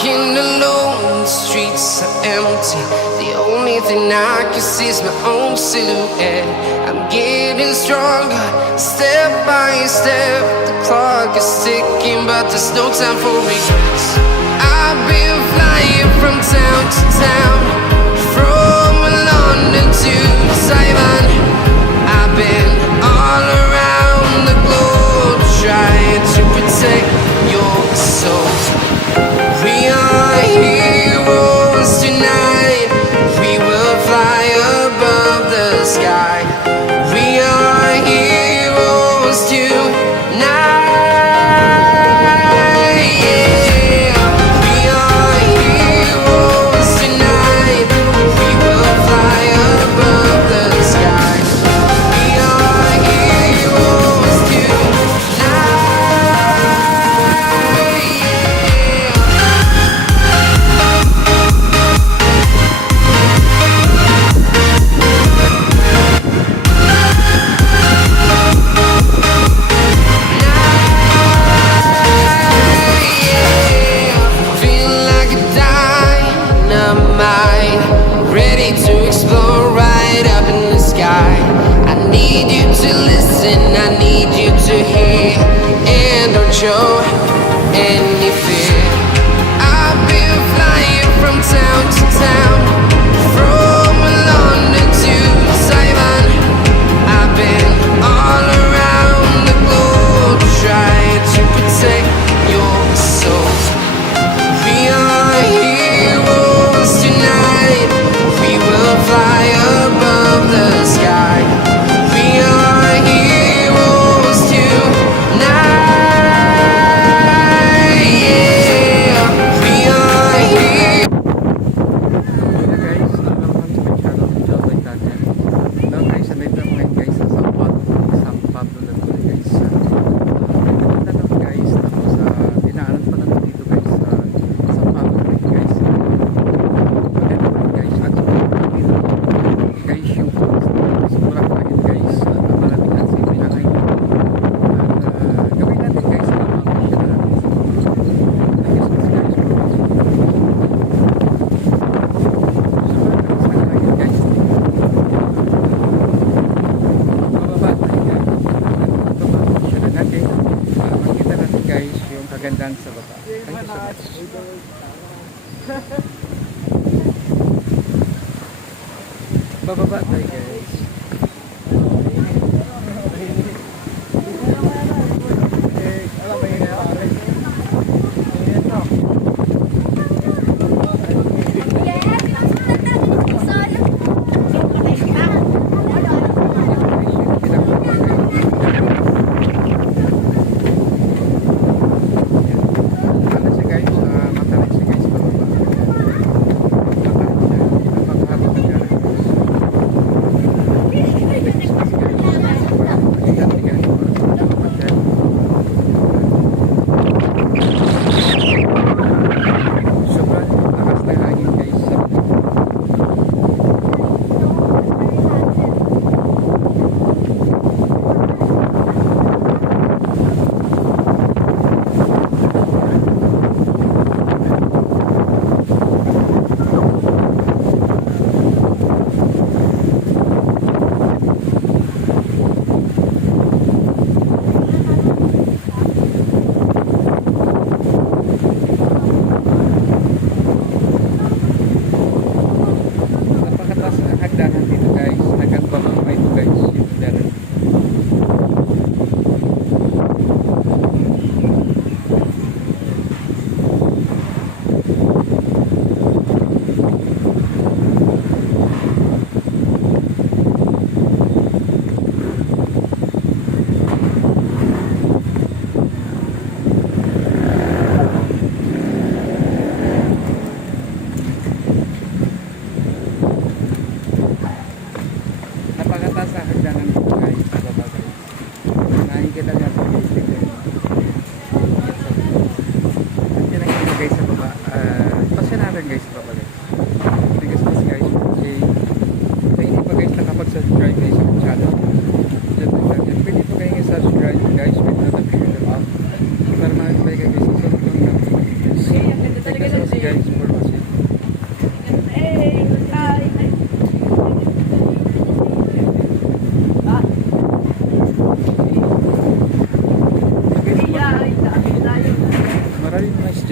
Walking alone, the streets are empty. The only thing I can see is my own silhouette. I'm getting stronger, step by step. The clock is ticking, but there's no time for regrets. I've been flying from town to town, from London to Taiwan. I've been all around the globe, trying to protect your soul. We are heroes tonight. We will fly above the sky. We are heroes tonight. Yeah. We are heroes tonight. We will fly above the sky. We are heroes tonight. Feel like a dynamite, ready to explode right up in the sky. I need you to listen, I need you to hear, and don't show any fear. I've been flying from town to town, from London to Taiwan. I've been all around the globe, trying to protect your soul. We are heroes tonight. We will fly above the sky. We are heroes tonight. Yeah. We are heroes. Hello guys, welcome to my channel, Joe Like Daniel. Hello guys, nandito ako ngayon guys sa San Pablo Laguna guys. Pinunta lang guys, tapos dinaanan pa lang dito guys sa San Pablo Laguna guys. Maganda pa guys, at dito guys yung sigurang lagi guys at malating ang sipin na ngayon. At gawin natin guys ang mga mission natin. Makita natin guys yung kagandahan sa baba. Thank you so much. Bababa tayo guys. guys, with notification off para makakita kayo sa susunod ng video. Thank you so much.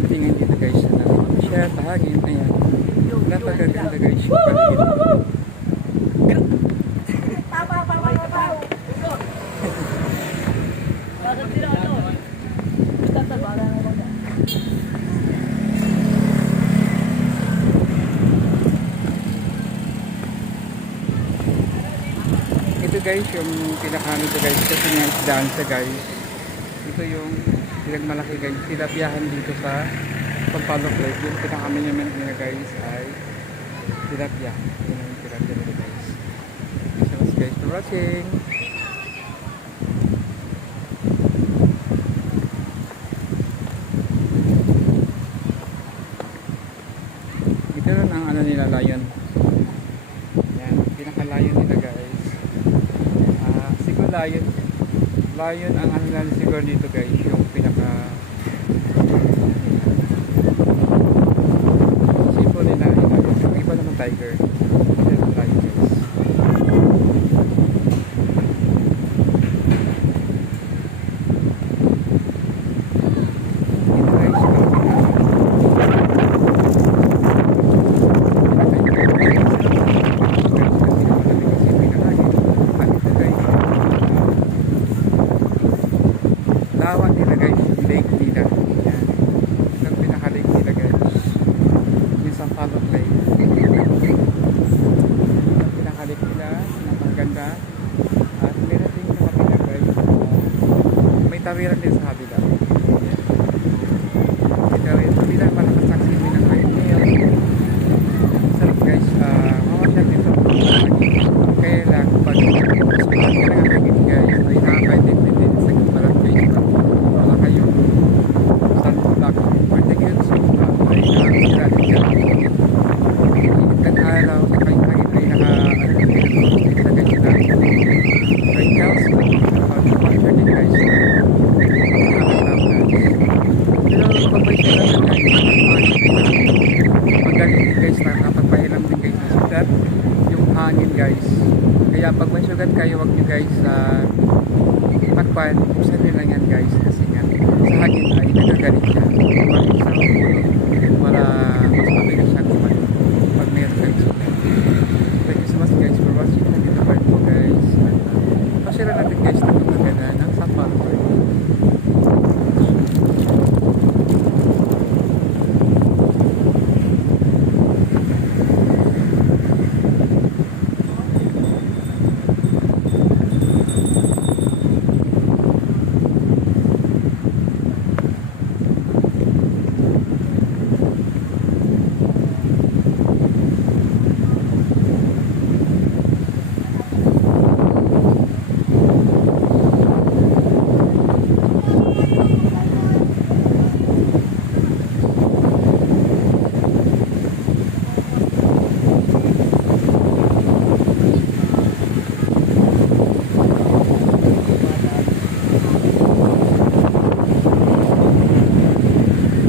magandang tingin dito guys na siya, tahangin, ayan. Napakaganda guys yung paligid. Ito guys yung pinakano ito guys kasi nga isdaan siya guys. Ito yung pinagmalaki guys. Tilapiyahan dito sa Pampalok Lake. Yung pinakami naman nila guys ay tilapia. Yun yung tilapia nila guys. Thank you so much guys for watching. Ito rin ang ano nila lion. Yan, pinakalayon nila guys. Siguro lion ang ano nila siguro dito guys, yung pinaka simple nila yung iba naman tiger. Ito yung lion guys. Ito guys lawa nila guys, yung lake nila. Yan. Yung pinaka-lake nila guys. Yung Sampaloc Lake. Yung pinaka-lake nila, napakaganda. At meron din sa kabila guys. May tawiran din sa kabila. Yan. May tawiran sa kabila, malakas ang simi ng hangin ngayon. Sarap guys, mamasyal dito. Kaya lang, pag sumahan ka ng hangin guys, ay nakakaitin din sa kapalat guys. Wala kayong sunblock pwede kayo sa mga ay nakakasira din yan kan araw na kayong hangin ay nakakagay na right now so pag-pag din guys pero pabay sila na guys magaling din guys nakakapagpahilam din guys na sugat yung hangin guys kaya pag may sugat kayo wag nyo guys magpan, buksan nyo lang yan guys kasi nga sa hangin ay nagagalit siya para mas mabilis siya kumain pag mayroon guys. Thank you so much guys for watching. Nandito pa po guys at pasira natin guys na magaganda ng Sampaloc Lake.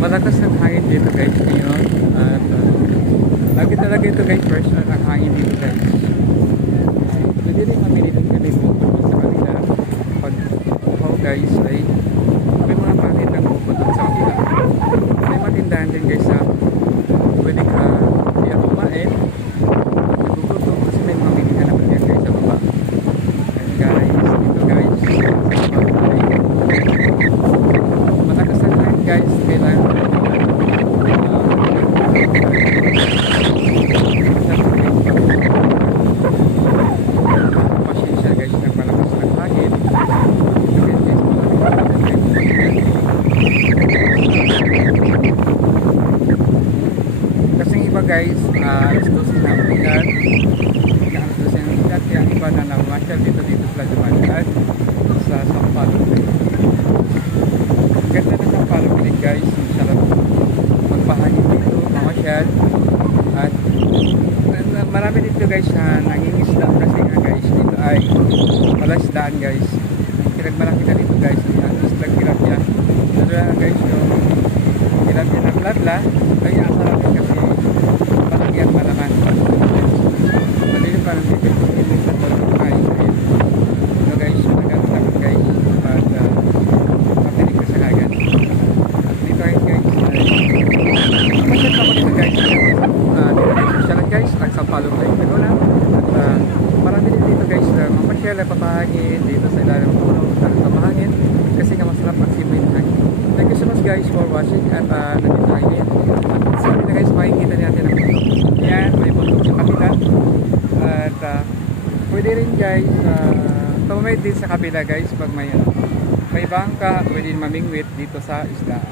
Malakas ang hangin dito guys ngayon at lagi talaga ito guys first ang hangin dito guys. Hindi rin mamilitin kami sa kanila pag uhaw guys ay may mga pangit na pupunta sa kanila. May matindahan din guys sa pwede ka iya kumain gugutom kasi may mga mili ka naman yan guys sa baba. And guys, ito guys malakas ang hangin guys kailangan pasensya guys ng malakas ng hangin kasi iba guys alas 12 na ulan alas 12 na ulan kaya iba na namasyal dito sila dumadaan sa Sampaloc Lake. Ganda na Sampaloc Lake guys, sarap magpahangin dito, mamasyal at marami dito guys na nangingisda kasi nga guys dito ay malasdaan guys. Pinagmalaki na dito guys ang islang tilapia. Pero guys yung tilapia ng labla kaya ang sarap kasi malaki at malaman. Malilim parang dito hindi sa tulog guys. So guys, nagkakasakot guys pag mapinig ka sa kagat. At dito guys tagal na papahangin dito sa ilalim ng puno sa mahangin kasi nga masarap magsimoy ng hangin. Thank you so much guys for watching at nandito tayo ngayon. So dito guys makikita natin ang bundok. Yan, may bundok sa kabila. At pwede rin guys tumamay din sa kabila guys pag may bangka, pwede mamingwit dito sa isdaan.